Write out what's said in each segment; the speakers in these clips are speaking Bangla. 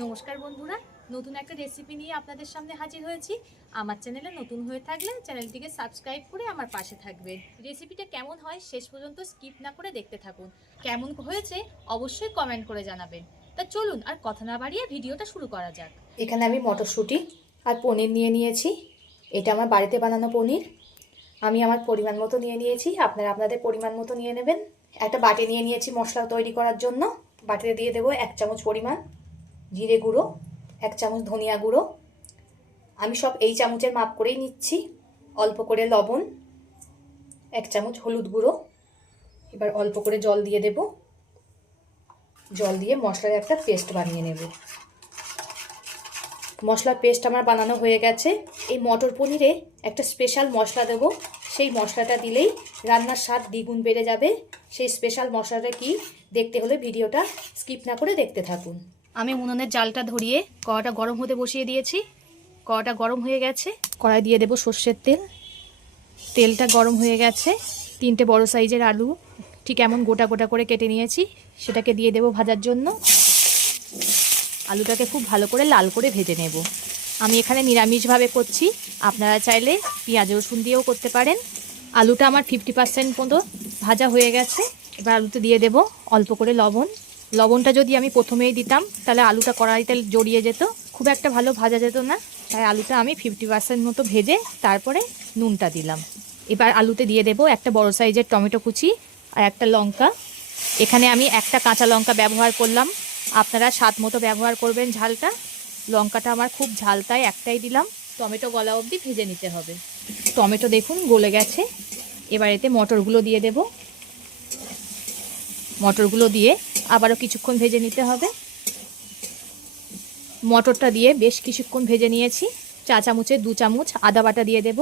নমস্কার বন্ধুরা, নতুন একটা রেসিপি নিয়ে আপনাদের সামনে হাজির হয়েছি। আমার চ্যানেলে নতুন হয়ে থাকলে চ্যানেলটিকে সাবস্ক্রাইব করে আমার পাশে থাকবেন। রেসিপিটা কেমন হয় শেষ পর্যন্ত স্কিপ না করে দেখতে থাকুন। কেমন হয়েছে অবশ্যই কমেন্ট করে জানাবেন। তা চলুন আর কথা না বাড়িয়ে ভিডিওটা শুরু করা যাক। এখানে আমি মটরশুঁটি আর পনির নিয়ে নিয়েছি। এটা আমার বাড়িতে বানানো পনির। আমি আমার পরিমাণ মতো নিয়ে নিয়েছি, আপনারা আপনাদের পরিমাণ মতো নিয়ে নেবেন। একটা বাটি নিয়ে নিয়েছি মশলা তৈরি করার জন্য। বাটিতে দিয়ে দেবো 1 চামচ পরিমাণ জিরে গুঁড়ো, 1 চামচ ধনিয়া গুঁড়ো। আমি সব এই চামচের মাপ করেই নিচ্ছি। অল্প করে লবণ, 1 চামচ হলুদ গুঁড়ো। এবার অল্প করে জল দিয়ে দেব। জল দিয়ে মশলার একটা পেস্ট বানিয়ে নেব। মশলার পেস্ট আমার বানানো হয়ে গেছে। এই মটর পনিরে একটা স্পেশাল মশলা দেব। সেই মশলাটা দিলেই রান্নার স্বাদ দ্বিগুণ বেড়ে যাবে। সেই স্পেশাল মশলাটা কি দেখতে হলে ভিডিওটা স্কিপ না করে দেখতে থাকুন। আমি উনুনের জালটা ধরিয়ে কড়াটা গরম হতে বসিয়ে দিয়েছি। কড়াটা গরম হয়ে গেছে, কড়াই দিয়ে দেব সর্ষের তেল। তেলটা গরম হয়ে গেছে। 3টে বড় সাইজের আলু ঠিক এমন গোটা গোটা করে কেটে নিয়েছি, সেটাকে দিয়ে দেব ভাজার জন্য। আলুটাকে খুব ভালো করে লাল করে ভেজে নেব। আমি এখানে নিরামিষভাবে করছি, আপনারা চাইলে পেঁয়াজ রসুন দিয়েও করতে পারেন। আলুটা আমার 50% মতো ভাজা হয়ে গেছে। এবার আলুতে দিয়ে দেব অল্প করে লবণ। লবণটা যদি আমি প্রথমেই দিতাম তাহলে আলুটা কড়াইতে জড়িয়ে যেত, খুব একটা ভালো ভাজা যেত না। তাই আলুটা আমি 50% মতো ভেজে তারপরে নুনটা দিলাম। এবার আলুতে দিয়ে দেব একটা বড় সাইজের টমেটো কুচি আর একটা লঙ্কা। এখানে আমি একটা কাঁচা লঙ্কা ব্যবহার করলাম, আপনারা স্বাদ মতো ব্যবহার করবেন ঝালটা। লঙ্কাটা আমার খুব ঝাল তাই একটাই দিলাম। টমেটো গলা অবধি ভেজে নিতে হবে। টমেটো দেখুন গলে গেছে। এবার এতে মটরগুলো দিয়ে দেব। মটরগুলো দিয়ে আবারও কিছুক্ষণ ভেজে নিতে হবে। মটরটা দিয়ে বেশ কিছুক্ষণ ভেজে নিয়েছি। 4 চামচে 2 চামচ আদা বাটা দিয়ে দেব।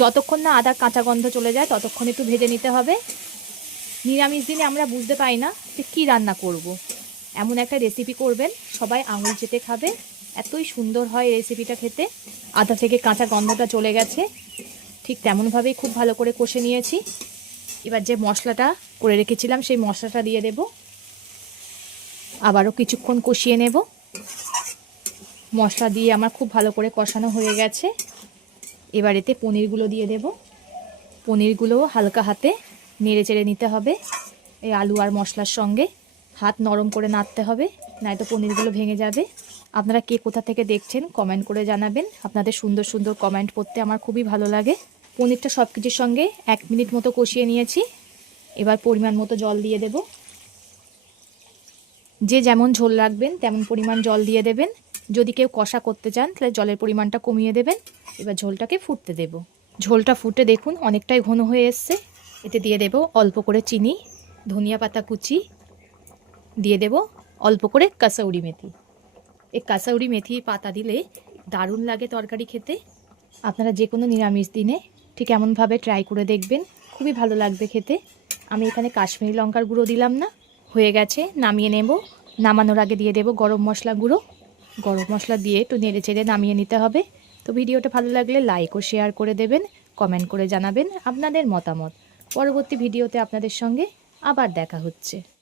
যতক্ষণ না আদার কাঁচা গন্ধ চলে যায় ততক্ষণ একটু ভেজে নিতে হবে। নিরামিষ দিনে আমরা বুঝতে পাই না যে কী রান্না করব। এমন একটা রেসিপি করবেন সবাই আঙুল চেটে খাবে, এতই সুন্দর হয় এই রেসিপিটা খেতে। আদা থেকে কাঁচা গন্ধটা চলে গেছে, ঠিক তেমনভাবেই খুব ভালো করে কষে নিয়েছি। এবার যে মশলাটা করে রেখেছিলাম সেই মশলাটা দিয়ে দেব। আবারও কিছুক্ষণ কষিয়ে নেব। মশলা দিয়ে আমার খুব ভালো করে কষানো হয়ে গেছে। এবার এতে পনিরগুলো দিয়ে দেব। পনিরগুলোও হালকা হাতে নেড়ে চেড়ে নিতে হবে এই আলু আর মশলার সঙ্গে। হাত নরম করে নাড়তে হবে, নয়তো পনিরগুলো ভেঙে যাবে। আপনারা কে কোথা থেকে দেখছেন কমেন্ট করে জানাবেন। আপনাদের সুন্দর সুন্দর কমেন্ট পড়তে আমার খুবই ভালো লাগে। পনিরটা সব কিছুর সঙ্গে 1 মিনিট মতো কষিয়ে নিয়েছি। এবার পরিমাণ মতো জল দিয়ে দেব। যে যেমন ঝোল রাখবেন তেমন পরিমাণ জল দিয়ে দেবেন। যদি কেউ কষা করতে চান তাহলে জলের পরিমাণটা কমিয়ে দেবেন। এবার ঝোলটাকে ফুটতে দেব। ঝোলটা ফুটে দেখুন অনেকটাই ঘন হয়ে এসছে। এতে দিয়ে দেব অল্প করে চিনি, ধনিয়া পাতা কুচি, দিয়ে দেব অল্প করে কাসৌরি মেথি। এই কাসৌরি মেথি পাতা দিলে দারুণ লাগে তরকারি খেতে। আপনারা যে কোনো নিরামিষ দিনে ঠিক এমনভাবে ট্রাই করে দেখবেন, খুবই ভালো লাগবে খেতে। আমি এখানে কাশ্মীরি লঙ্কার গুঁড়ো দিলাম না। হয়ে গেছে, নামিয়ে নেব। নামানোর আগে দিয়ে দেব গরম মশলা গুঁড়ো। গরম মশলা দিয়ে একটু নেড়ে চেড়ে নামিয়ে নিতে হবে। তো ভিডিওটা ভালো লাগলে লাইক ও শেয়ার করে দেবেন, কমেন্ট করে জানাবেন আপনাদের মতামত। পরবর্তী ভিডিওতে আপনাদের সঙ্গে আবার দেখা হচ্ছে।